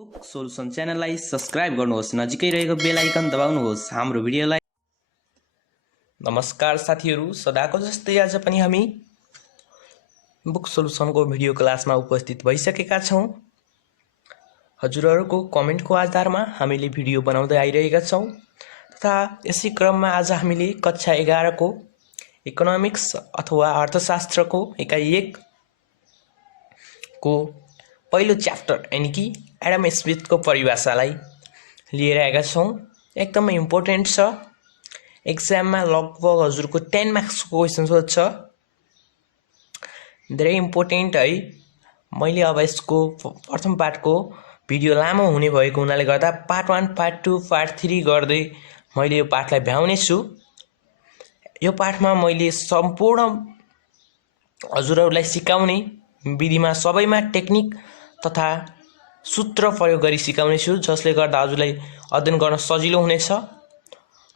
Book solution च्यानललाई subscribe गर्नुहोस्, नजिकै रहेको बेल आइकन दबाउनुहोस् हाम्रो भिडियोलाई। नमस्कार साथीहरू, सदाको जस्तै आज पनि हामी बुक सोल्युसनको भिडियो क्लासमा उपस्थित भइसकेका छौं। हजुरहरूको कमेन्टको आधारमा हामीले भिडियो बनाउँदै आइरहेका छौं तथा यसै क्रममा आज हामीले कक्षा 11 को इकोनोमिक्स अथवा अर्थशास्त्रको इकाइ 1 को पहिलो च्याप्टर यानी कि एडम स्मिथको परिभाषालाई लिएर आएका छौं। एकदमै इम्पोर्टेन्ट छ, एक्जाममा लगभग हजुरको 10 मार्क्सको क्वेशन सोध्छ, धेरै इम्पोर्टेन्ट है। मैले अब यसको प्रथम पार्टको भिडियो लामो हुने भएको हुनाले गर्दा पार्ट 1, पार्ट 2, पार्ट 3 गर्दै मैले यो पाठलाई भ्याउने छु। यो पाठमा मैले सम्पूर्ण हजुरहरूलाई सिकाउने विधिमा सबैमा टेक्निक तथा सूत्र प्रयोग गरी सिकाउने छु, जसले गर्दा हजुरलाई अध्ययन गर्न सजिलो हुनेछ।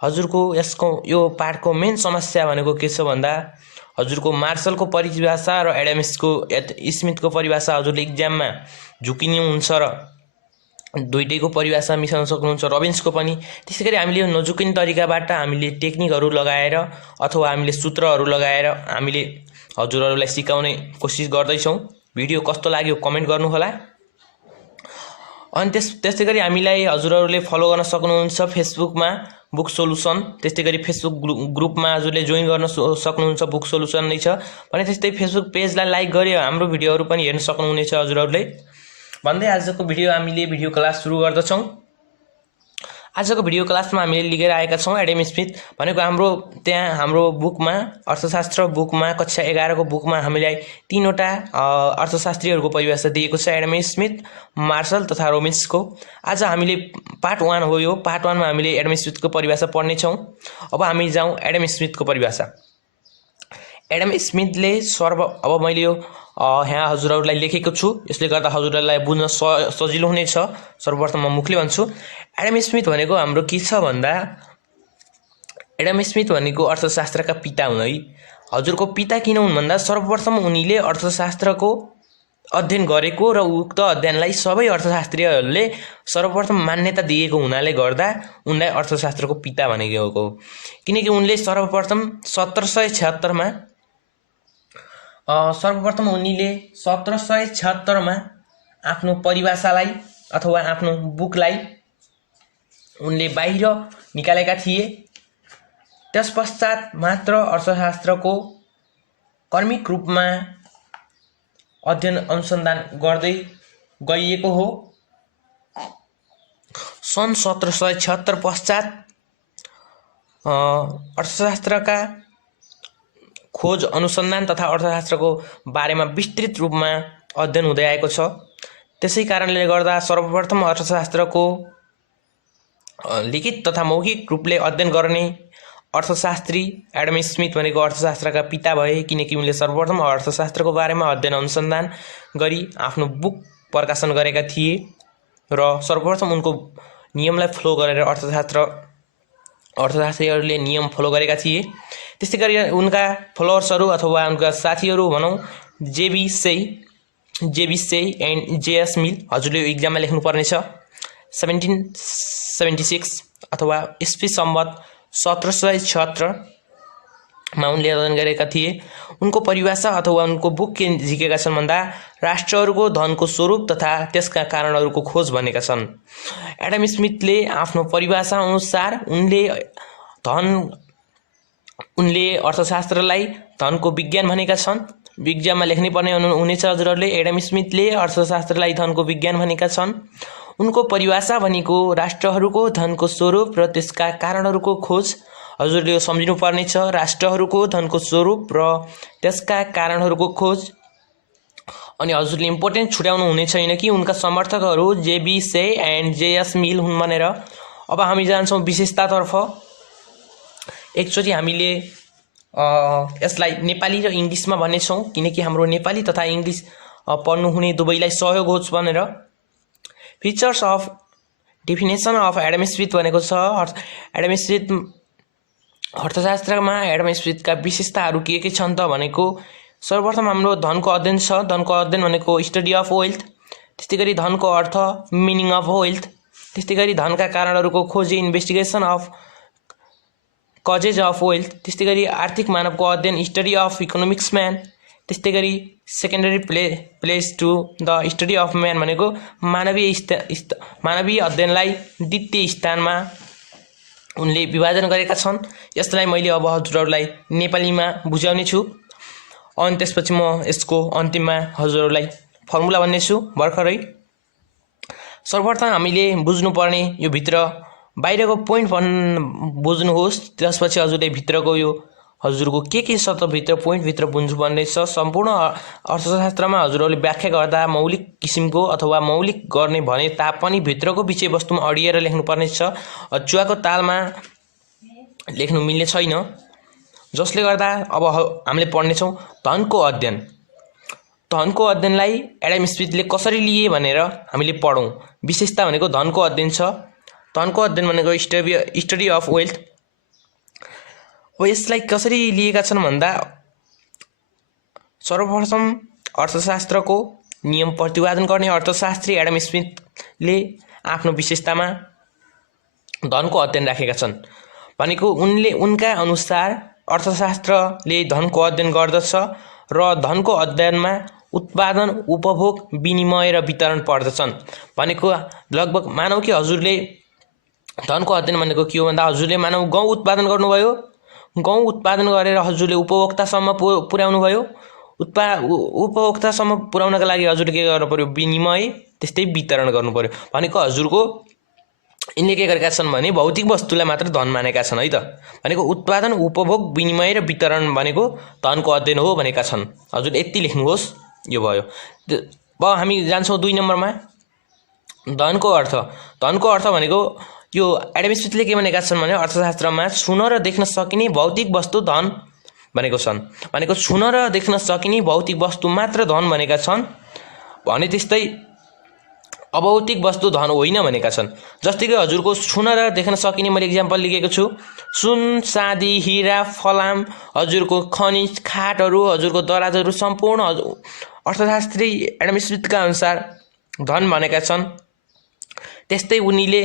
हजुरको यसको यो पाठको मेन समस्या भनेको के छ भन्दा हजुरको मार्शलको परिभाषा र एडम स्मिथको परिभाषा हजुरले एक्जाममा झुकिनु हुन्छ र दुईटैको परिभाषा मिसाउन सक्नुहुन्छ, रबिन्सको पनि। त्यसैगरी हामीले यो नझुकिने तरिकाबाट हामीले टेक्निकहरू लगाएर अथवा हामीले सूत्रहरू लगाएर हामीले हजुरहरूलाई सिकाउने कोसिस गर्दैछौँ। भिडियो कस्तो लाग्यो कमेन्ट गर्नुहोला। अनि त्यसैगरी हामीलाई हजुरहरूले फलो गर्न सक्नुहुन्छ फेसबुकमा बुक सोल्युसन, त्यसैगरी फेसबुक ग्रुपमा हजुरले जोइन गर्न सक्नुहुन्छ, बुक सोल्युसन नै छ भने। त्यस्तै फेसबुक पेजलाई लाइक गरी हाम्रो भिडियोहरू पनि हेर्न सक्नुहुनेछ हजुरहरूले भन्दै आजको भिडियो क्लास सुरु गर्दछौँ। आजको भिडियो क्लासमा हामीले लिएर आएका छौँ एडम स्मिथ भनेको हाम्रो बुकमा अर्थशास्त्र बुकमा कक्षा 11 को बुकमा हामीलाई 3 वटा अर्थशास्त्रीहरूको परिभाषा दिएको छ, एडम स्मिथ, मार्शल तथा रबिन्सको। आज हामीले पार्ट 1 हो यो। पार्ट 1 मा हामीले एडम स्मिथको परिभाषा पढ्ने छौँ। अब हामी जाउँ एडम स्मिथको परिभाषा। एडम स्मिथले अब मैले यो यहाँ हजुरहरूलाई लेखेको छु, यसले गर्दा हजुरहरूलाई बुझ्न सजिलो हुनेछ। सर्वप्रथम म मुखले भन्छु। एडम स्मिथ भनेको हाम्रो के छ भन्दा एडम स्मिथ भनेको अर्थशास्त्रका पिता हुन् है। हजुरको पिता किन हुन् भन्दा सर्वप्रथम उनीले अर्थशास्त्रको अध्ययन गरेको र उक्त अध्ययनलाई सबै अर्थशास्त्रीहरूले सर्वप्रथम मान्यता दिएको हुनाले गर्दा उनलाई अर्थशास्त्रको पिता भनेको हो। किनकि उनले सर्वप्रथम 1776 मा आफ्नो परिभाषालाई अथवा आफ्नो बुकलाई उनले बाहिर निकालेका थिए। त्यसपश्चात मात्र अर्थशास्त्रको कर्मिक रूपमा अध्ययन अनुसन्धान गर्दै गइएको हो। सन् 1776 पश्चात अर्थशास्त्रका खोज अनुसन्धान तथा अर्थशास्त्रको बारेमा विस्तृत रूपमा अध्ययन हुँदै आएको छ। त्यसै कारणले गर्दा सर्वप्रथम अर्थशास्त्रको लिखित तथा मौखिक रूपले अध्ययन गर्ने अर्थशास्त्री एडम स्मिथ भनेको अर्थशास्त्रका पिता भए, किनकि उनले सर्वप्रथम अर्थशास्त्रको बारेमा अध्ययन अनुसन्धान गरी आफ्नो बुक प्रकाशन गरेका थिए र सर्वप्रथम उनको नियमलाई फलो गरेर अर्थशास्त्रीहरूले नियम फलो गरेका थिए। त्यसै गरी उनका फलोअर्सहरू अथवा उनका साथीहरू भनौँ जेबी से एन्ड जेएस मिल। हजुरले यो इक्जाममा लेख्नुपर्ने छ। 1776 अथवा ईस्वी सम्वत 1776 मा उनले अध्ययन गरेका थिए। उनको परिभाषा अथवा उनको बुक के झिकेका छन् भन्दा राष्ट्रहरूको धनको स्वरूप तथा त्यसका कारणहरूको खोज भनेका छन्। एडम स्मिथले आफ्नो परिभाषा अनुसार उनले अर्थशास्त्रलाई धनको विज्ञान भनेका छन्। इक्जाममा लेख्नै पर्ने हुनेछ हजुरहरूले। एडम स्मिथले अर्थशास्त्रलाई धनको विज्ञान भनेका छन्। उनको परिभाषा भनेको राष्ट्रहरूको धनको स्वरूप र त्यसका कारणहरूको खोज। हजुरले यो सम्झिनु पर्ने छ, राष्ट्रहरूको धनको स्वरूप र त्यसका कारणहरूको खोज। अनि हजुरले इम्पोर्टेन्ट छुट्याउनु हुने छैन कि उनका समर्थकहरू जेबी से एन्ड जेएस मिल हुन् भनेर। अब हामी जान्छौँ विशेषतातर्फ। एकचोटि हामीले यसलाई नेपाली र इङ्ग्लिसमा भन्नेछौँ, किनकि हाम्रो नेपाली तथा इङ्ग्लिस पढ्नुहुने दुवैलाई सहयोग होस् भनेर। Features of definition of Adam Smith भनेको छ एडम स्मिथ अर्थशास्त्रमा एडम स्मिथका विशेषताहरू के छन् त भनेको सर्वप्रथम हाम्रो धनको अध्ययन छ। धनको अध्ययन भनेको स्टडी अफ वेल्थ, त्यस्तै गरी धनको अर्थ मिनिङ अफ वेल्थ, त्यस्तै गरी धनका कारणहरूको खोज investigation of causes of wealth, त्यस्तै गरी आर्थिक मानवको अध्ययन स्टडी अफ इकोनोमिक्स म्यान, त्यस्तै गरी secondary place to the study of man भनेको मानवीय अध्ययनलाई द्वितीय स्थानमा उनले विभाजन गरेका छन्। यसलाई मैले अब हजुरहरूलाई नेपालीमा बुझाउने छु अनि त्यसपछि म यसको अन्तिममा हजुरहरूलाई फर्मुला भन्नेछु भर्खरै। सर्वप्रथम हामीले बुझ्नुपर्ने यो भित्र बाहिरको पोइन्ट बुझ्नुहोस्, त्यसपछि हजुरले भित्रको यो हजुरको के छ त भित्र पोइन्टभित्र बुझ्नुपर्ने छ। सम्पूर्ण अर्थशास्त्रमा हजुरहरूले व्याख्या गर्दा मौलिक किसिमको अथवा मौलिक गर्ने भने तापनि भित्रको विषयवस्तुमा अडिएर लेख्नुपर्ने छ। अचुवाको तालमा लेख्नु मिल्ने छैन, जसले गर्दा अब हामीले पढ्नेछौँ धनको अध्ययन। धनको अध्ययनलाई एडम स्मिथले कसरी लिए भनेर हामीले पढौँ। विशेषता भनेको धनको अध्ययन छ। धनको अध्ययन भनेको स्टडी अफ वेल्थ। अब यसलाई कसरी लिएका छन् भन्दा सर्वप्रथम अर्थशास्त्रको नियम प्रतिपादन गर्ने अर्थशास्त्री एडम स्मिथले आफ्नो विशेषतामा धनको अध्ययन राखेका छन्। भनेको उनका अनुसार अर्थशास्त्रले धनको अध्ययन गर्दछ र धनको अध्ययनमा उत्पादन, उपभोग, विनिमय र वितरण पर्दछन्। भनेको लगभग मानौ कि हजुरले धनको अध्ययन भनेको के हो भन्दा हजुरले मानौ गहुँ उत्पादन गर्नुभयो, गहुँ उत्पादन गरेर हजुरले उपभोक्तासम्म पुर्याउनु भयो। उपभोक्तासम्म पुर्याउनका लागि हजुरले के गर्नु पर्यो? विनिमय, त्यस्तै वितरण गर्नु पर्यो। भनेको हजुरको यिनले के गरेका छन् भने भौतिक वस्तुलाई मात्र धन मानेका छन् है त। भनेको उत्पादन, उपभोग, विनिमय र वितरण भनेको धनको अध्ययन हो भनेका छन्। हजुर यति लेख्नुहोस्, यो भयो। अब हामी जान्छौँ 2 नम्बरमा धनको अर्थ। धनको अर्थ भनेको यो एडम स्मिथले के भनेका छन् भने अर्थशास्त्रमा छुन र देख्न सकिने भौतिक वस्तु धन भनेको छन्। भनेको छुन र देख्न सकिने भौतिक वस्तु मात्र धन भनेका छन् भने त्यस्तै अभौतिक वस्तु धन होइन भनेका छन्। जस्तै कि हजुरको छुन र देख्न सकिने मैले इक्जाम्पल लेखेको छु, सुन, चाँदी, हिरा, फलाम, हजुरको खनिज, खाटहरू, हजुरको दराजहरू सम्पूर्ण अर्थशास्त्री एडम स्मिथका अनुसार धन भनेका छन्। त्यस्तै उनीले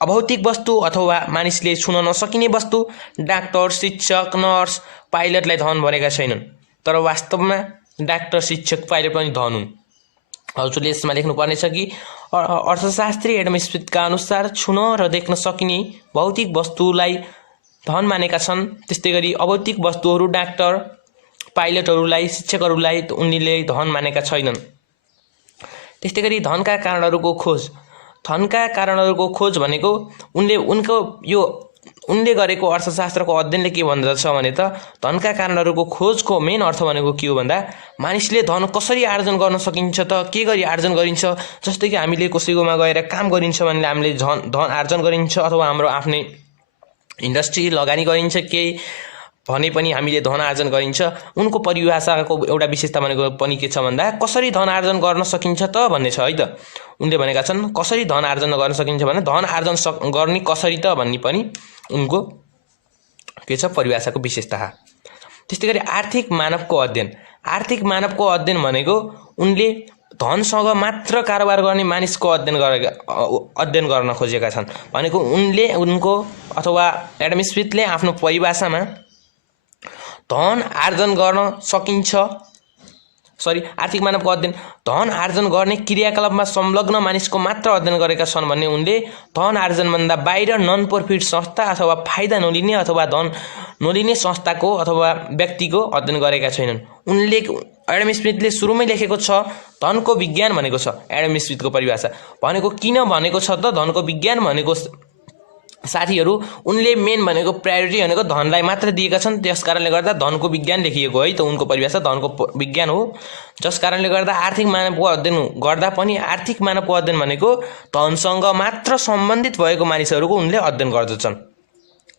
अभौतिक वस्तु अथवा मानिसले छुन नसकिने वस्तु डाक्टर, शिक्षक, नर्स, पाइलटलाई धन भनेका छैनन्। तर वास्तवमा डाक्टर, शिक्षक, पाइलट पनि धन हुन्। हजुरले यसमा लेख्नुपर्ने छ कि अर्थशास्त्री एडम स्मिथका अनुसार छुन र देख्न सकिने भौतिक वस्तुलाई धन मानेका छन्। त्यस्तै गरी अभौतिक वस्तुहरू डाक्टर, पाइलटहरूलाई, शिक्षकहरूलाई उनीले धन मानेका छैनन्। त्यस्तै गरी धनका कारणहरूको खोज। धनका कारणहरूको खोज भनेको उनले गरेको अर्थशास्त्रको अध्ययनले के भन्दछ भने त धनका कारणहरूको खोजको मेन अर्थ भनेको के हो भन्दा मानिसले धन कसरी आर्जन गर्न सकिन्छ त, के गरी आर्जन गरिन्छ। जस्तै कि हामीले कसैकोमा गएर काम गरिन्छ भने हामीले धन आर्जन गरिन्छ अथवा हाम्रो आफ्नै इन्डस्ट्री लगानी गरिन्छ केही भने पनि हामीले धन आर्जन गरिन्छ। उनको परिभाषाको एउटा विशेषता भनेको पनि के छ भन्दा कसरी धन आर्जन गर्न सकिन्छ त भन्ने छ है त। उनले भनेका छन् कसरी धन आर्जन गर्न सकिन्छ भने धन आर्जन गर्ने कसरी त भन्ने पनि उनको के छ परिभाषाको विशेषता। त्यस्तै गरी आर्थिक मानवको अध्ययन। आर्थिक मानवको अध्ययन भनेको उनले धनसँग मात्र कारोबार गर्ने मानिसको अध्ययन गर्न खोजेका छन्। भनेको उनको अथवा एडम स्मिथले आफ्नो परिभाषामा धन आर्जन गर्न सकिन्छ आर्थिक मानवको अध्ययन धन आर्जन गर्ने क्रियाकलापमा संलग्न मानिसको मात्र अध्ययन गरेका छन् भन्ने उनले धन आर्जनभन्दा बाहिर नन प्रॉफिट संस्था अथवा फाइदा नलिने अथवा धन नलिने संस्थाको अथवा व्यक्तिको अध्ययन गरेका छैनन्। उनले एडम स्मिथले सुरुमै लेखेको छ धनको विज्ञान भनेको छ एडम स्मिथको परिभाषा भनेको किन भनेको छ त धनको विज्ञान भनेको साथीहरू उनले मेन भनेको प्रायोरिटी भनेको धनलाई मात्र दिएका छन्। त्यसकारणले गर्दा धनको विज्ञान लेखिएको है त उनको परिभाषा धनको विज्ञान हो। जसकारणले गर्दा आर्थिक मानवको अध्ययन गर्दा पनि आर्थिक मानवको अध्ययन भनेको धनसँग मात्र सम्बन्धित भएको मानिसहरूको उनले अध्ययन गर्दछन्।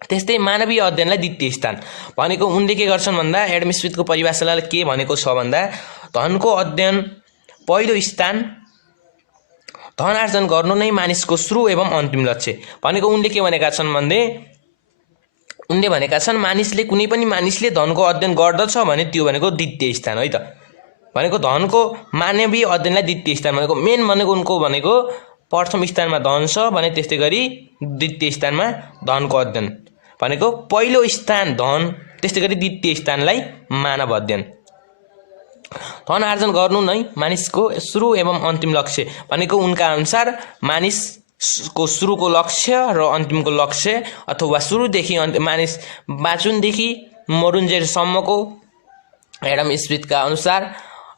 त्यस्तै मानवीय अध्ययनलाई द्वितीय स्थान भनेको उनले के गर्छन् भन्दा एडम स्मिथको परिभाषाले के भनेको छ भन्दा धनको अध्ययन पहिलो स्थान, धन आर्जन गर्नु नै मानिसको सुरु एवं अन्तिम लक्ष्य। भनेको उनले के भनेका छन् भन्दै उनले भनेका छन् कुनै पनि मानिसले धनको अध्ययन गर्दछ भने त्यो भनेको द्वितीय स्थान है त। भनेको धनको मानवीय अध्ययनलाई द्वितीय स्थान भनेको मेन भनेको उनको भनेको प्रथम स्थानमा धन छ भने त्यस्तै गरी द्वितीय स्थानमा धनको अध्ययन भनेको पहिलो स्थान धन त्यस्तै गरी द्वितीय स्थानलाई मानव अध्ययन। धन आर्जन गर्नु नै मानिसको सुरु एवं अन्तिम लक्ष्य भनेको उनका अनुसार मानिसको सुरुको लक्ष्य र अन्तिमको लक्ष्य अथवा सुरुदेखि मानिस बाँचुनदेखि मरुन्जेलसम्मको एडम स्मिथका अनुसार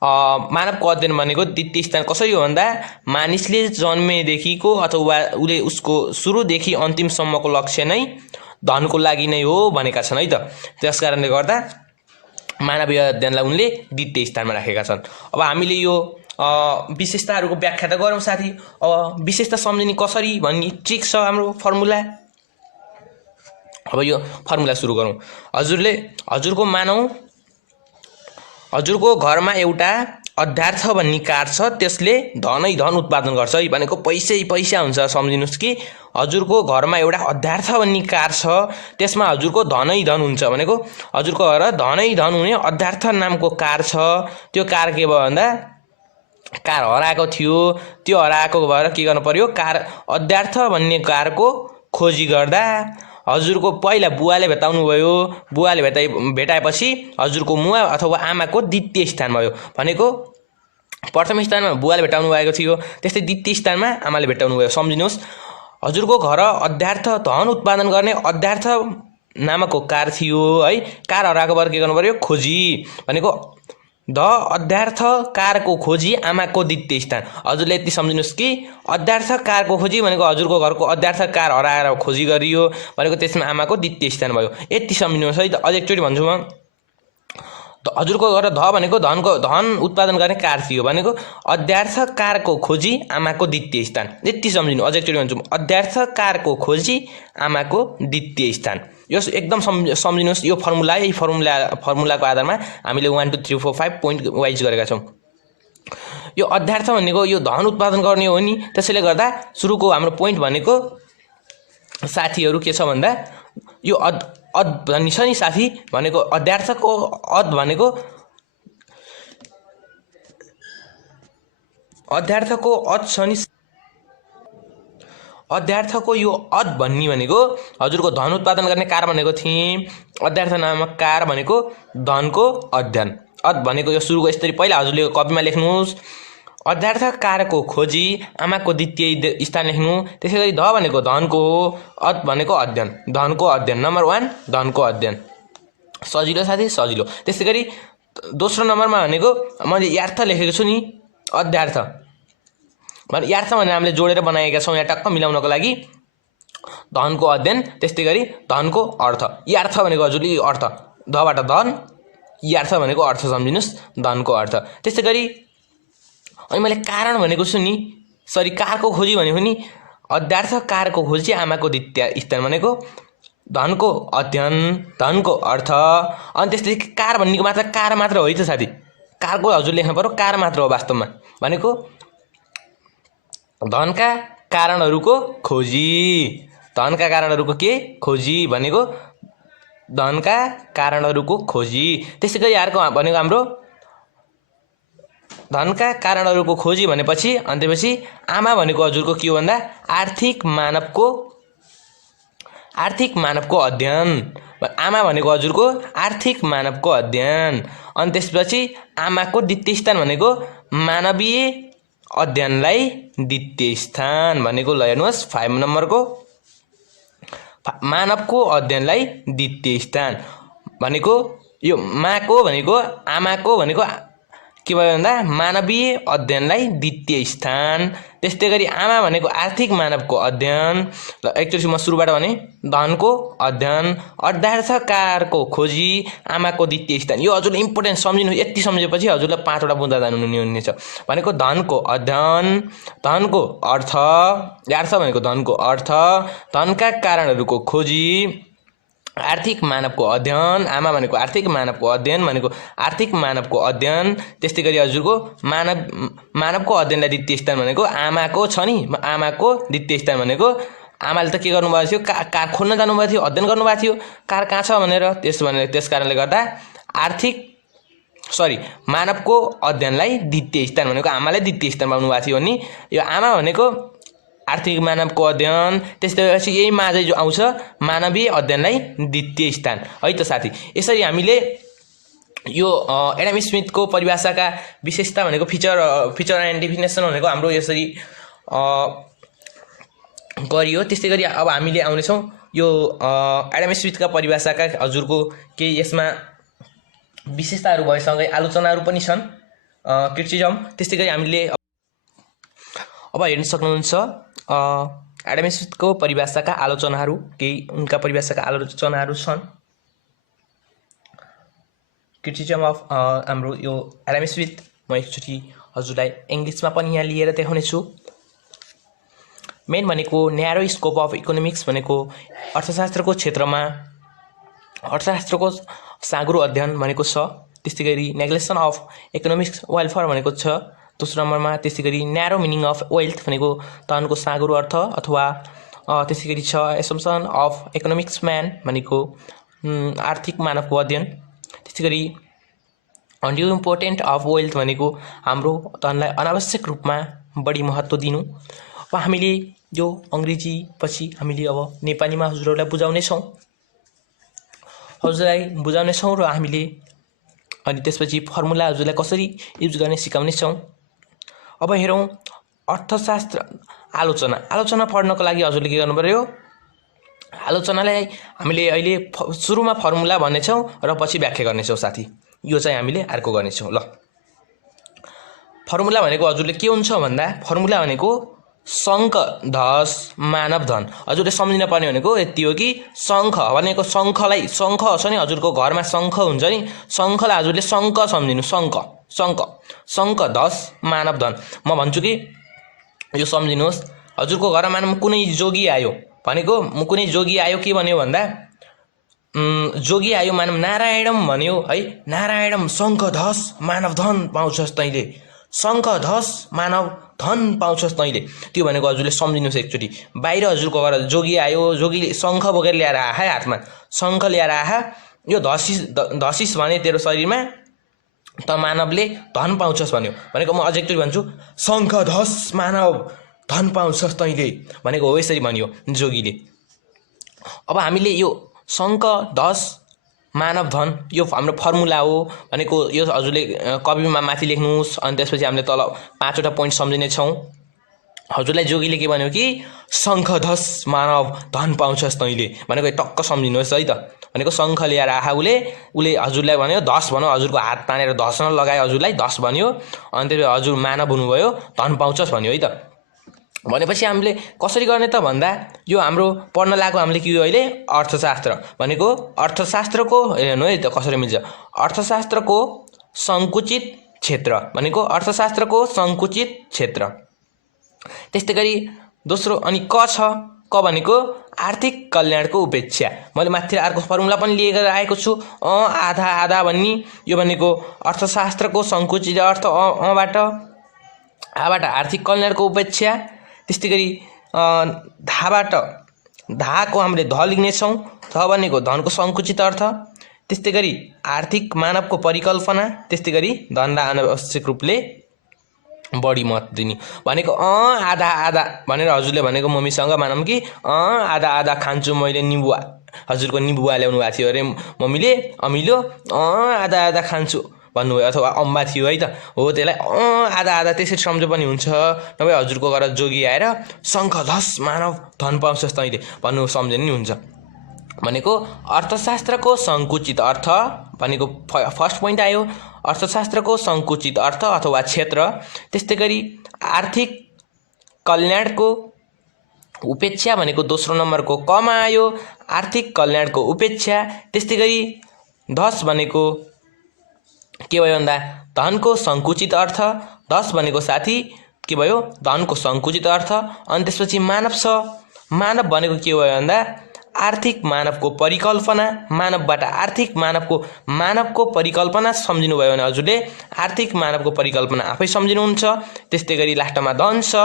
मानवको अध्ययन भनेको द्वितीय स्थान कसरी हो भन्दा मानिसले जन्मेदेखिको अथवा उसको सुरुदेखि अन्तिमसम्मको लक्ष्य नै धनको लागि नै हो भनेका छन् है त। त्यसकारणले गर्दा मानवीय अध्ययनलाई उनले द्वितीय स्थानमा राखेका छन्। अब हामीले यो विशेषताहरूको व्याख्या त गरौँ साथी। अब विशेषता सम्झिने कसरी भन्ने ट्रिक छ हाम्रो फर्मुला। अब यो फर्मुला सुरु गरौँ। हजुरको मानौ हजुरको घरमा एउटा अध्यार्थ भन्ने कार छ, त्यसले धनै धन उत्पादन गर्छ है भनेको पैसै पैसा हुन्छ। सम्झिनुस् कि हजुरको घरमा एउटा अध्यार्थ भन्ने कार छ, त्यसमा हजुरको धनै धन हुन्छ भनेको हजुरको घर धनै धन हुने अध्यार्थ नामको कार छ। त्यो कार के भयो भन्दा कार हराएको थियो। त्यो हराएको भएर के गर्नु पर्यो, कार अध्यार्थ भन्ने कारको खोजी गर्दा हजुरको पहिला बुवाले भेटाउनु भयो। बुवाले भेटाएपछि हजुरको मुवा अथवा आमाको द्वितीय स्थान भयो भनेको प्रथम स्थानमा बुवाले भेटाउनु भएको थियो, त्यस्तै द्वितीय स्थानमा आमाले भेटाउनु भयो। सम्झिनुहोस् हजुरको घर अध्यार्थ धन उत्पादन गर्ने अध्यार्थ नामकको कार थियो है। कार हराएको भएर के गर्नु पर्यो, खोजी भनेको द अध्यार्थ कारको खोजी आमाको द्वितीय स्थान। हजुरले यति सम्झिनुहोस् कि अध्यार्थ कारको खोजी भनेको हजुरको घरको अध्यार्थ कार हराएर खोजी गरियो भनेको त्यसमा आमाको द्वितीय स्थान भयो। यति सम्झिनुहोस् है त। अझ एकचोटि भन्छु म, हजुरको घर ध भनेको धन उत्पादन गर्ने कार थियो भनेको अध्यार्थ कारको खोजी आमाको द्वितीय स्थान। यति सम्झिनु। अझ एकचोटि भन्छु, अध्यार्थ कारको खोजी आमाको द्वितीय स्थान। यो एकदम सम्झिनुहोस्। यो फर्मुलाको आधारमा हामीले 1 2 3 4 5 पोइन्ट वाइज गरेका छौँ। यो अध्यार्थ भनेको यो धन उत्पादन गर्ने हो नि, त्यसैले गर्दा सुरुको हाम्रो पोइन्ट भनेको साथीहरू के छ भन्दा यो अद भन्ने छ नि साथी भनेको अध्यार्थको अद भनेको अध्यार्थको अद छ नि, अध्यार्थको यो अद भन्ने भनेको हजुरको धन उत्पादन गर्ने कार भनेको थिएँ। अध्यार्थ नामक कार भनेको धनको अध्ययन। अद भनेको यो सुरुको यसरी पहिला हजुरले कपीमा लेख्नुहोस्। अध्यार्थ कारको खोजी आमाको द्वितीय स्थान लेख्नु। त्यसै गरी ध भनेको धनको हो, अद भनेको अध्ययन, धनको अध्ययन। नम्बर 1 धनको अध्ययन। सजिलो साथी, सजिलो। त्यसै गरी दोस्रो नम्बरमा भनेको मैले यार्थ लेखेको छु नि, अध्यार्थ भने यार्थ भने हामीले जोडेर बनाएका छौँ यहाँ टक्क मिलाउनको लागि। धनको अध्ययन त्यस्तै गरी धनको अर्थ। यार्थ भनेको हजुरले अर्थ, धबाट धन, यार्थ भनेको अर्थ सम्झिनुहोस्, धनको अर्थ। त्यस्तै गरी अनि मैले कारण भनेको छु नि, सरी कारको खोजी भनेको नि अध्यार्थ कारको खोजी आमाको द्वितीय स्थान भनेको धनको अध्ययन, धनको अर्थ। अनि त्यस्तै कार भन्नेको मात्र कार मात्र हो है त साथी। कारको हजुर लेख्नु पर्यो, कार मात्र हो वास्तवमा भनेको धनका कारणहरूको खोजी। धनका कारणहरूको के खोजी भनेको धनका कारणहरूको खोजी। त्यसै गरी अर्को भनेको हाम्रो धनका कारणहरूको खोजी भनेपछि अन्त्यपछि आमा भनेको हजुरको के हो भन्दा आर्थिक मानवको अध्ययन। आमा भनेको हजुरको आर्थिक मानवको अध्ययन। अनि त्यसपछि आमाको द्वितीय स्थान भनेको मानवीय अध्ययनलाई द्वितीय स्थान भनेको ल हेर्नुहोस् 5 नम्बरको मानवको अध्ययनलाई द्वितीय स्थान भनेको यो माको भनेको आमाको भनेको के भयो भन्दा मानवीय अध्ययनलाई द्वितीय स्थान। त्यस्तै गरी आमा भनेको आर्थिक मानवको अध्ययन। ल एकचोटि म सुरुबाट भने धनको अध्ययन, अध्यार्थ कारको खोजी आमाको द्वितीय स्थान। यो हजुरले इम्पोर्टेन्ट सम्झिनु। यति सम्झेपछि हजुरलाई 5 वटा बुझ्दा जानु हुनेछ भनेको धनको अध्ययन, धनको अर्थ, यार्थ भनेको धनको अर्थ, धनका कारणहरूको खोजी, आर्थिक मानवको अध्ययन, आमा भनेको आर्थिक मानवको अध्ययन भनेको आर्थिक मानवको अध्ययन। त्यस्तै गरी हजुरको मानवको अध्ययनलाई द्वितीय स्थान भनेको आमाको छ नि, आमाको द्वितीय स्थान भनेको आमाले त के गर्नुभएको थियो, कार खोल्न जानुभएको थियो, अध्ययन गर्नुभएको थियो कार कहाँ छ भनेर। त्यस कारणले गर्दा आर्थिक सरी मानवको अध्ययनलाई द्वितीय स्थान भनेको आमालाई द्वितीय स्थान पाउनु भएको थियो नि यो आमा भनेको आर्थिक मानवको अध्ययन त्यसपछि यही माझै जो आउँछ मानवीय अध्ययनलाई द्वितीय स्थान है त साथी। यसरी हामीले यो एडम स्मिथको परिभाषाका विशेषता भनेको फिचर एन्ड डेफिनेसन भनेको हाम्रो यसरी गरियो। त्यस्तै गरी अब हामीले आउनेछौँ यो एडम स्मिथका परिभाषाका हजुरको केही यसमा विशेषताहरू भएसँगै आलोचनाहरू पनि छन् क्रिटिसिजम। त्यस्तै गरी हामीले अब हेर्न सक्नुहुन्छ एडम स्मिथको परिभाषाका आलोचनाहरू केही उनका परिभाषाका आलोचनाहरू छन्। क्रिटिसिजम अफ हाम्रो यो एडम स्मिथ म एकचोटि हजुरलाई इङ्ग्लिसमा पनि यहाँ लिएर देखाउनेछु। मेन भनेको न्यारो स्कोप अफ इकोनोमिक्स भनेको अर्थशास्त्रको क्षेत्रमा अर्थशास्त्रको साँघुरो अध्ययन भनेको छ। त्यस्तै गरी नेग्लेक्सन अफ इकोनोमिक्स वेलफेयर भनेको छ दोस्रो नम्बरमा। त्यस्तै गरी न्यारो मिनिङ अफ वेल्थ भनेको धनको साँघुरो अर्थ अथवा त्यस्तै गरी छ एसम्पसन अफ इकोनोमिक्स म्यान भनेको आर्थिक मानवको अध्ययन। त्यस्तै गरी अनड्यू इम्पोर्टेन्ट अफ वेल्थ भनेको हाम्रो धनलाई अनावश्यक रूपमा बढी महत्त्व दिनु। अब हामीले यो अङ्ग्रेजी पछि हामीले अब नेपालीमा हजुरहरूलाई बुझाउनेछौँ र हामीले अनि त्यसपछि फर्मुला हजुरलाई कसरी युज गर्ने सिकाउनेछौँ। अब हेरौँ अर्थशास्त्र आलोचना पढ्नको लागि हजुरले के गर्नु पर्यो आलोचनालाई हामीले अहिले सुरुमा फर्मुला भन्नेछौँ र पछि व्याख्या गर्नेछौँ साथी। यो चाहिँ हामीले अर्को गर्नेछौँ। ल फर्मुला भनेको हजुरले के हुन्छ भन्दा फर्मुला भनेको शङ्ख धस मानव धन। हजुरले सम्झिन पर्ने भनेको यति हो कि शङ्ख भनेको शङ्ख छ नि हजुरको घरमा शङ्ख हुन्छ नि शङ्खलाई हजुरले शङ्ख सम्झिनु शङ्ख धस मानव धन। म भन्छु कि यो सम्झिनुहोस् हजुरको घरमा मानव कुनै जोगी आयो भनेको कुनै जोगी आयो के भन्यो भन्दा जोगी आयो मानव नारायणम भन्यो है नारायणम शङ्ख धस मानव धन पाउँछस् तैँले शङ्ख धस मानव धन पाउँछस् तैँले। त्यो भनेको हजुरले सम्झिनुहोस् एकचोटि। बाहिर हजुरको घर जोगी आयो जोगीले शङ्ख बोकेर ल्याएर आहा हातमा शङ्ख ल्याएर आहा यो धसिस भने तेरो शरीरमा त मानवले धन पाउँछस् भन्यो भनेको म अझै एकचोटि भन्छु शङ्ख धस मानव धन पाउँछस् तैँले भनेको हो यसरी भन्यो जोगीले। अब हामीले यो शङ्ख धस मानव धन यो हाम्रो फर्मुला हो भनेको यो हजुरले कपीमा माथि लेख्नुहोस् अनि त्यसपछि हामीले तल 5वटा पोइन्ट सम्झिनेछौँ। हजुरलाई जोगीले के भन्यो कि शङ्ख धस मानव धन पाउँछस् तैँले भनेको टक्क सम्झिनुहोस् है त। भनेको शङ्ख ल्याएर आहा उसले हजुरलाई भन्यो धस भन्यो हजुरको हात तानेर धस्न लगायो हजुरलाई धस भन्यो अनि त्यसपछि हजुर मानव हुनुभयो धन पाउँछस् भन्यो है त। भनेपछि हामीले कसरी गर्ने त भन्दा यो हाम्रो पढ्न लागेको हामीले के हो अहिले अर्थशास्त्र भनेको अर्थशास्त्रको हेर्नु है त कसरी मिल्छ अर्थशास्त्रको सङ्कुचित क्षेत्र भनेको अर्थशास्त्रको सङ्कुचित क्षेत्र। त्यस्तै गरी दोस्रो अनि क भनेको आर्थिक कल्याणको उपेक्षा। मैले माथि अर्को फर्मुला पनि लिएर आएको छु आधा आधा भन्ने यो भनेको अर्थशास्त्रको सङ्कुचित अर्थ बाट आर्थिक कल्याणको उपेक्षा। त्यस्तै गरी धाको हामीले ध लिख्नेछौँ ध भनेको धनको सङ्कुचित अर्थ। त्यस्तै गरी आर्थिक मानवको परिकल्पना। त्यस्तै गरी धनलाई अनावश्यक रूपले बढी महत्त्व दिने भनेको आधा आधा भनेर हजुरले भनेको मम्मीसँग मानौँ कि आधा आधा खान्छु मैले निबुवा हजुरको निबुवा ल्याउनु भएको थियो अरे मम्मीले अमिलो आधा आधा खान्छु भन्नुभयो अथवा अम्बा थियो है त हो त्यसलाई आधा आधा त्यसरी सम्झे पनि हुन्छ नभए हजुरको घर जोगी आएर शङ्ख धस मानव धन पाउँछस् तैँले भन्नु सम्झे नि हुन्छ। भनेको अर्थशास्त्रको सङ्कुचित अर्थ भनेको फर्स्ट पोइन्ट आयो अर्थशास्त्रको सङ्कुचित अर्थ अथवा क्षेत्र। त्यस्तै गरी आर्थिक कल्याणको उपेक्षा भनेको दोस्रो नम्बरको कमा आयो आर्थिक कल्याणको उपेक्षा। त्यस्तै गरी धस भनेको के भयो भन्दा धनको सङ्कुचित अर्थ धस भनेको साथी के भयो धनको सङ्कुचित अर्थ। अनि त्यसपछि मानव छ मानव भनेको के भयो भन्दा आर्थिक मानवको परिकल्पना मानवबाट आर्थिक मानवको परिकल्पना सम्झिनुभयो भने हजुरले आर्थिक मानवको परिकल्पना आफै सम्झिनुहुन्छ। त्यस्तै गरी लास्टमा धन छ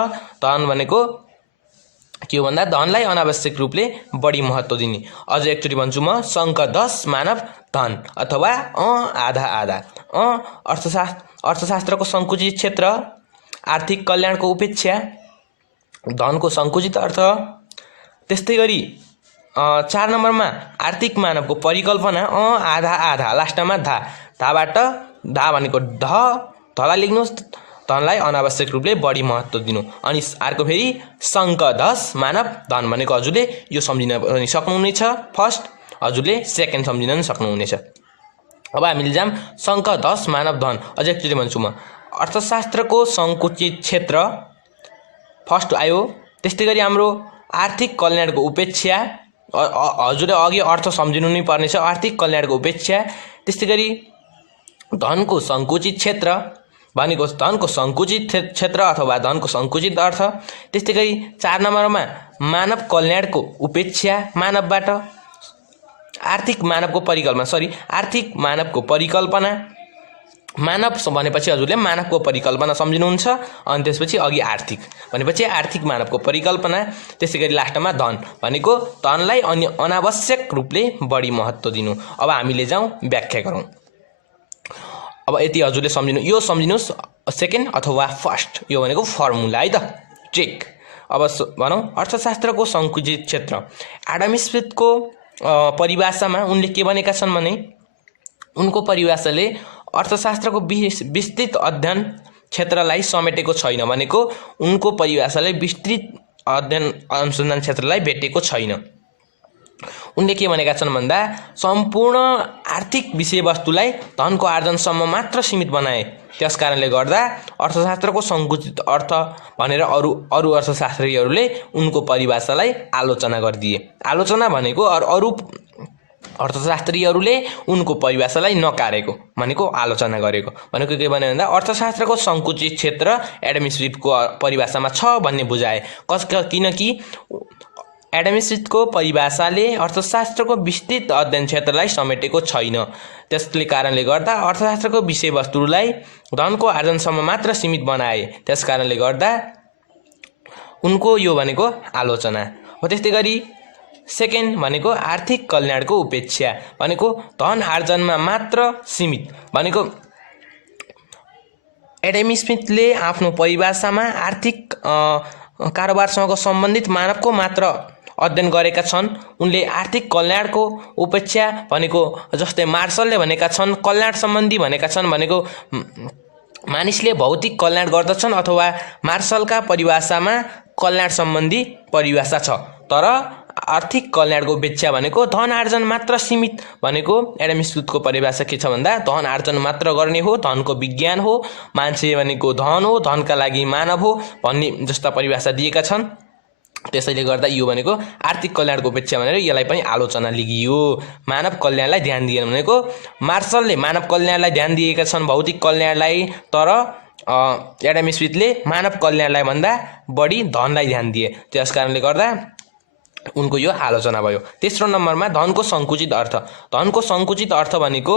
धन भनेको के हो भन्दा धनलाई अनावश्यक रूपले बढी महत्त्व दिने। अझ एकचोटि भन्छु म शङ्ख धस मानव धन अथवा आधा आधा। अर्थशास्त्रको सङ्कुचित क्षेत्र, आर्थिक कल्याणको उपेक्षा, धनको सङ्कुचित अर्थ। त्यस्तै गरी 4 नम्बरमा आर्थिक मानवको परिकल्पना, आधा आधा लास्टमा धा, धाबाट धा भनेको धलाई लेख्नुहोस्, धनलाई अनावश्यक रूपले बढी महत्त्व दिनु। अनि अर्को फेरि सङ्क धस मानव धन भनेको हजुरले यो सम्झिन पनि सक्नुहुनेछ फर्स्ट, हजुरले सेकेन्ड सम्झिन पनि सक्नुहुनेछ। अब हामीले जाम सङ्क धस मानव धन। अझै एकचोटि भन्छु म, अर्थशास्त्रको सङ्कुचित क्षेत्र फर्स्ट आयो। त्यस्तै गरी हाम्रो आर्थिक कल्याणको उपेक्षा, हजुरले अघि अर्थ सम्झिनु नै पर्नेछ, आर्थिक कल्याणको उपेक्षा। त्यस्तै गरी धनको सङ्कुचित क्षेत्र भनेको धनको सङ्कुचित क्षेत्र अथवा धनको सङ्कुचित अर्थ। त्यस्तै गरी 4 नम्बरमा मानव कल्याणको उपेक्षा, मानवबाट आर्थिक मानवको परिकल्पना, मानव भनेपछि हजुरले मानवको परिकल्पना सम्झिनुहुन्छ। अनि त्यसपछि अघि आर्थिक भनेपछि आर्थिक मानवको परिकल्पना। त्यसै गरी लास्टमा धन भनेको धनलाई अनावश्यक रूपले बढी महत्त्व दिनु। अब हामीले जाउँ व्याख्या गरौँ। अब यति हजुरले सम्झिनु, यो सम्झिनुहोस् सेकेन्ड अथवा फर्स्ट, यो भनेको फर्मुला है त, चेक। अब भनौँ अर्थशास्त्रको सङ्कुचित क्षेत्र। एडम स्मिथको परिभाषामा उनले के भनेका छन् भने, उनको परिभाषाले अर्थशास्त्रको विस्तृत अध्ययन क्षेत्रलाई समेटेको छैन भनेको, उनको परिभाषाले विस्तृत अध्ययन अनुसन्धान क्षेत्रलाई भेटेको छैन। उनले के भनेका छन् भन्दा, सम्पूर्ण आर्थिक विषयवस्तुलाई धनको आर्जनसम्म मात्र सीमित बनाए। त्यस कारणले गर्दा अर्थशास्त्रको सङ्कुचित अर्थ भनेर अरू अर्थशास्त्रीहरूले उनको परिभाषालाई आलोचना गरिदिए। आलोचना भनेको अरू अर्थशास्त्रीहरूले उनको परिभाषालाई नकारेको भनेको आलोचना गरेको भनेको के भन्यो भन्दा, अर्थशास्त्रको सङ्कुचित क्षेत्र एडम स्मिथको परिभाषामा छ भन्ने बुझाए। किनकि एडम स्मिथको परिभाषाले अर्थशास्त्रको विस्तृत अध्ययन क्षेत्रलाई समेटेको छैन। त्यसले कारणले गर्दा अर्थशास्त्रको विषयवस्तुलाई धनको आर्जनसम्म मात्र सीमित बनाए। त्यस कारणले गर्दा उनको यो भनेको आलोचना हो। त्यस्तै गरी सेकेन्ड भनेको आर्थिक कल्याणको उपेक्षा भनेको धन आर्जनमा मात्र सीमित भनेको, एडम स्मिथले आफ्नो परिभाषामा आर्थिक कारोबारसँग सम्बन्धित मानवको मात्र अध्ययन गरेका छन्। उनले आर्थिक कल्याणको उपेक्षा भनेको, जस्तै मार्सलले भनेका छन् कल्याण सम्बन्धी भनेका छन् भनेको मानिसले भौतिक कल्याण गर्दछन्, अथवा मार्सलका परिभाषामा कल्याण सम्बन्धी परिभाषा छ। तर आर्थिक कल्याणको उपेक्षा भनेको धन आर्जन मात्र सीमित भनेको एडम स्मिथको परिभाषा के छ भन्दा, धन आर्जन मात्र गर्ने हो, धनको विज्ञान हो, मान्छे भनेको धन हो, धनका लागि मानव हो भन्ने जस्ता परिभाषा दिएका छन्। त्यसैले गर्दा यो भनेको आर्थिक कल्याणको उपेक्षा भनेर यसलाई पनि आलोचना लिइयो। मानव कल्याणलाई ध्यान दिएन भनेको, मार्सलले मानव कल्याणलाई ध्यान दिएका छन्, भौतिक कल्याणलाई, तर एडम स्मिथले मानव कल्याणलाई भन्दा बढी धनलाई ध्यान दिए। त्यस कारणले गर्दा उनको यो आलोचना भयो। तेस्रो नम्बरमा धनको सङ्कुचित अर्थ। धनको सङ्कुचित अर्थ भनेको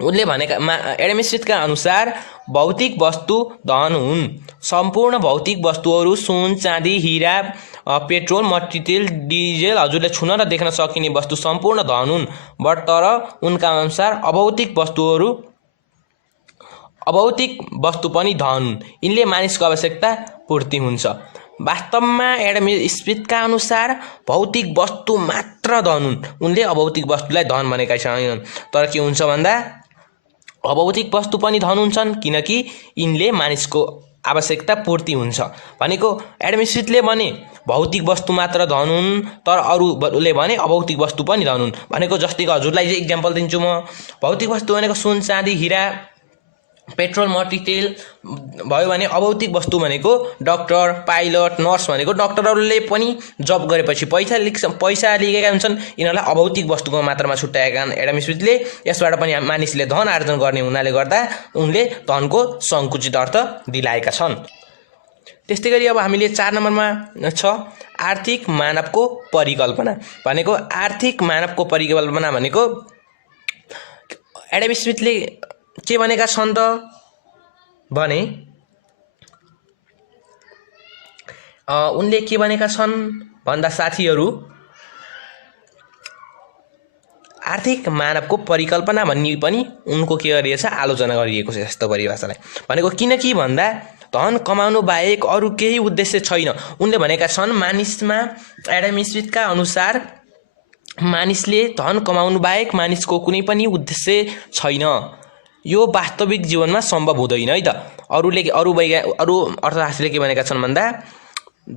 उनले भनेका एडम स्मिथका अनुसार भौतिक वस्तु धन हुन्। सम्पूर्ण भौतिक वस्तुहरू सुन, चाँदी, हिरा, पेट्रोल, मट्टितेल, डिजेल, हजुरले छुन र देख्न सकिने वस्तु सम्पूर्ण धन हुन्। तर उनका अनुसार अभौतिक वस्तु पनि धन हुन्। यिनले मानिसको आवश्यकता पूर्ति हुन्छ। वास्तवमा एडम स्मिथका अनुसार भौतिक वस्तु मात्र धन हुन्। उनले अभौतिक वस्तुलाई धन भनेका छैनन्। तर के हुन्छ भन्दा, अभौतिक वस्तु पनि धन हुन्छन्, किनकि यिनले मानिसको आवश्यकता पूर्ति हुन्छ भनेको। एडम स्मिथले भने भौतिक वस्तु मात्र धन हुन्, तर अरूले भने अभौतिक वस्तु पनि धन हुन् भनेको। जस्तै हजुरलाई इक्जाम्पल दिन्छु म। भौतिक वस्तु भनेको सुन, चाँदी, हिरा, पेट्रोल, मट्टितेल भयो भने अभौतिक वस्तु भनेको डाक्टर, पाइलट, नर्स भनेको डाक्टरहरूले पनि जब गरेपछि पैसा लिएका हुन्छन्। यिनीहरूलाई अभौतिक वस्तुको मात्रामा छुट्याएका एडम स्मिथले। यसबाट पनि मानिसले धन आर्जन गर्ने हुनाले गर्दा उनले धनको सङ्कुचित अर्थ दिलाएका छन्। त्यस्तै गरी अब हामीले 4 नम्बरमा छ आर्थिक मानवको परिकल्पना भनेको। आर्थिक मानवको परिकल्पना भनेको एडम स्मिथले के भनेका छन् त भने, उनले के भनेका छन् भन्दा साथीहरू, आर्थिक मानवको परिकल्पना भन्ने पनि उनको के गरिएको छ आलोचना गरिएको छ यस्तो परिभाषालाई भनेको किनकि भन्दा धन कमाउनु बाहेक अरू केही उद्देश्य छैन उनले भनेका छन् मानिसमा एडम स्मिथका अनुसार मानिसले धन कमाउनु बाहेक मानिसको कुनै पनि उद्देश्य छैन यो वास्तविक जीवनमा सम्भव हुँदैन है त अरू अर्थशास्त्रीले के भनेका छन् भन्दा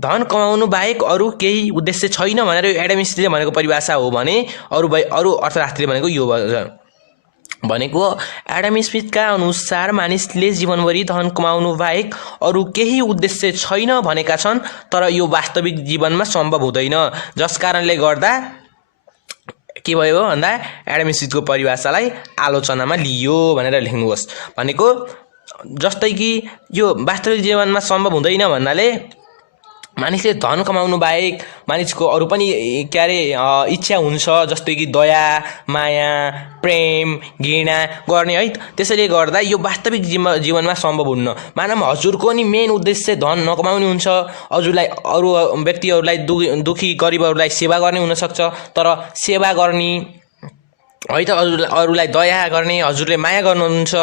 धन कमाउनु बाहेक अरू केही उद्देश्य छैन भनेर एडम स्मिथले भनेको परिभाषा हो भने अरू अर्थशास्त्रीले भनेको यो भनेको एडम स्मिथका अनुसार मानिसले जीवनभरि धन कमाउनु बाहेक अरू केही उद्देश्य छैन भनेका छन् तर यो वास्तविक जीवनमा सम्भव हुँदैन जसकारणले गर्दा के भयो भन्दा एडम स्मिथको परिभाषालाई आलोचनामा लियो भनेर लेख्नुहोस् भनेको जस्तै कि यो वास्तविक जीवनमा सम्भव हुँदैन भन्नाले मानिसले धन कमाउनु बाहेक मानिसको अरू पनि इच्छा हुन्छ जस्तै कि दया माया प्रेम घृणा गर्ने है त्यसैले गर्दा यो वास्तविक जीवनमा सम्भव हुन्न मानव हजुरको नि मेन उद्देश्य धन नकमाउने हुन्छ अरू व्यक्तिहरूलाई दुखी गरिबहरूलाई सेवा गर्ने हुनसक्छ तर सेवा गर्ने है त अरूलाई दया गर्ने हजुरले माया गर्नुहुन्छ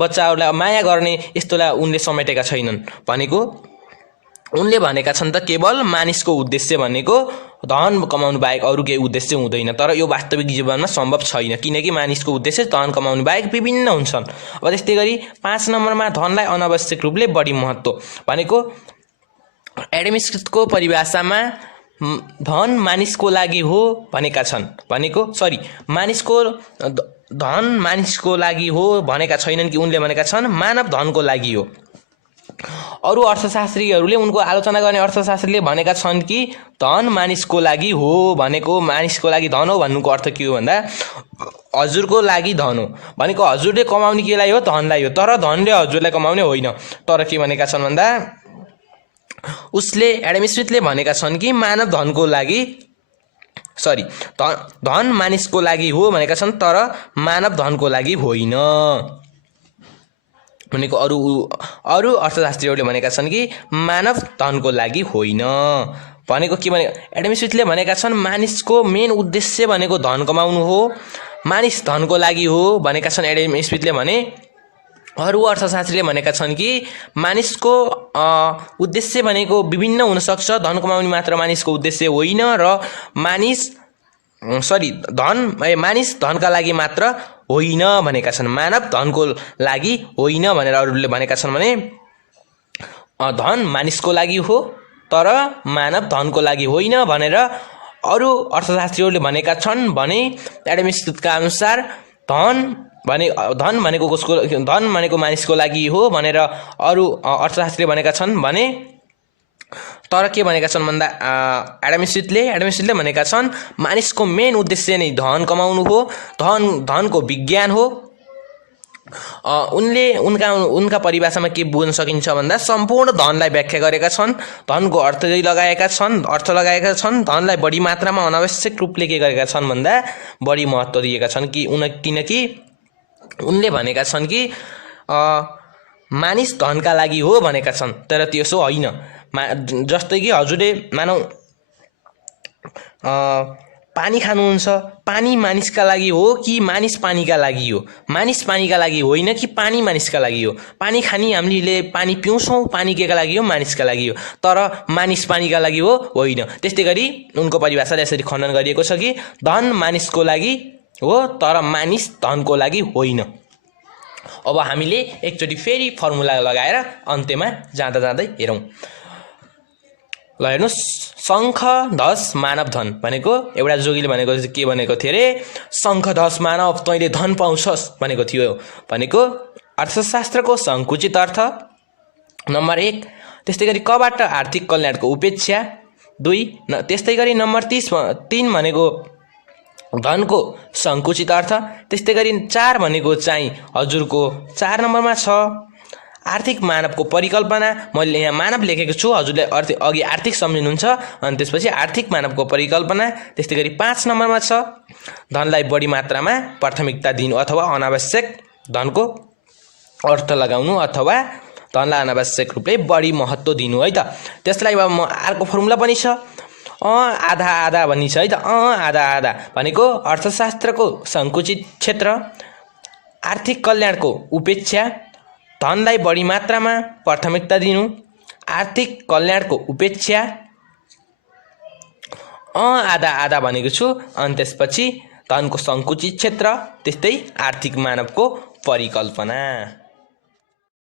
बच्चाहरूलाई माया गर्ने यस्तोलाई उनले समेटेका छैनन् भनेको उनले भनेका छन् त केवल मानिसको उद्देश्य भनेको धन कमाउनु बाहेक अरू केही उद्देश्य हुँदैन तर यो वास्तविक जीवनमा सम्भव छैन किनकि मानिसको उद्देश्य धन कमाउनु बाहेक विभिन्न हुन्छन् अब त्यस्तै गरी 5 नम्बरमा धनलाई अनावश्यक रूपले बढी महत्त्व भनेको एडम स्मिथको परिभाषामा धन मानिसको लागि हो भनेका छन् भनेको धन मानिसको लागि हो भनेका छैनन् कि उनले भनेका छन् मानव धनको लागि हो अरू अर्थशास्त्रीहरूले उनको आलोचना गर्ने अर्थशास्त्रीले भनेका छन् कि धन मानिसको लागि हो भनेको मानिसको लागि धन हो भन्नुको अर्थ के हो भन्दा हजुरको लागि धन हो भनेको हजुरले कमाउने केलाई हो धनलाई हो तर धनले हजुरलाई कमाउने होइन तर के भनेका छन् भन्दा एडम स्मिथले भनेका छन् कि मानव धनको लागि धन मानिसको लागि हो भनेका छन् तर मानव धनको लागि होइन भनेको अरू अर्थशास्त्रीहरूले भनेका छन् कि मानव धनको लागि होइन भनेको के भने एडम स्मिथले भनेका छन् मानिसको मेन उद्देश्य भनेको धन कमाउनु हो मानिस धनको लागि हो भनेका छन् एडम स्मिथले भने अरू अर्थशास्त्रीले भनेका छन् कि मानिसको उद्देश्य भनेको विभिन्न हुनसक्छ धन कमाउने मात्र मानिसको उद्देश्य होइन र मानिस धनका लागि मात्र होइन भनेका छन् मानव धनको लागि होइन भनेर अरूले भनेका छन् भने धन मानिसको लागि हो तर मानव धनको लागि होइन भनेर अरू अर्थशास्त्रीहरूले भनेका छन् भने एडम स्मिथका अनुसार धन भनेको मानिसको लागि हो भनेर अरू अर्थशास्त्रीले भनेका छन् भने तर के भनेका छन् भन्दा एडम स्मिथले भनेका छन् मानिसको मेन उद्देश्य नै धन कमाउनु हो धनको विज्ञान हो उनका परिभाषामा के बुझ्न सकिन्छ भन्दा सम्पूर्ण धनलाई व्याख्या गरेका छन् धनको अर्थ लगाएका छन् धनलाई बढी मात्रामा अनावश्यक रूपले के गरेका छन् भन्दा बढी महत्त्व दिएका छन् किनकि उनले भनेका छन् कि मानिस धनका लागि हो भनेका छन् तर त्यसो होइन जस्तै कि हजुरले मानौ पानी खानुहुन्छ पानी मानिसका लागि हो कि मानिस पानीका लागि हो मानिस पानीका लागि होइन कि पानी मानिसका लागि हो पानी खानी हामीले पानी पिउँछौँ पानी केका लागि हो मानिसका लागि हो तर मानिस पानीका लागि हो होइन त्यस्तै गरी उनको परिभाषाले यसरी खण्डन गरिएको छ कि धन मानिसको लागि हो तर मानिस धनको लागि होइन अब हामीले एकचोटि फेरि फर्मुला लगाएर अन्त्यमा जाँदै हेरौँ ल हेर्नुहोस् शङ्ख धस मानव धन भनेको एउटा जोगीले भनेको के भनेको थियो अरे शङ्ख धस मानव तैँले धन पाउँछस् भनेको थियो भनेको अर्थशास्त्रको सङ्कुचित अर्थ नम्बर 1 त्यस्तै गरी कबाट आर्थिक कल्याणको उपेक्षा 2 त्यस्तै गरी नम्बर 3 भनेको धनको सङ्कुचित अर्थ त्यस्तै गरी 4 भनेको चाहिँ हजुरको 4 नम्बरमा छ आर्थिक मानवको परिकल्पना मैले यहाँ मानव लेखेको छु हजुरले अघि आर्थिक सम्झिनुहुन्छ अनि त्यसपछि आर्थिक मानवको परिकल्पना त्यस्तै गरी 5 नम्बरमा छ धनलाई बढी मात्रामा प्राथमिकता दिनु अथवा अनावश्यक धनको अर्थ लगाउनु अथवा धनलाई अनावश्यक रूपले बढी महत्त्व दिनु है त त्यसलाई अब म अर्को फर्मुला पनि छ आधा आधा भनी छ है त। आधा आधा भनेको अर्थशास्त्रको सङ्कुचित क्षेत्र, आर्थिक कल्याणको उपेक्षा, धनलाई बढी मात्रामा प्राथमिकता दिनु, आर्थिक कल्याणको उपेक्षा, आधा आधा भनेको छु। अनि त्यसपछि धनको सङ्कुचित क्षेत्र, त्यस्तै आर्थिक मानवको परिकल्पना।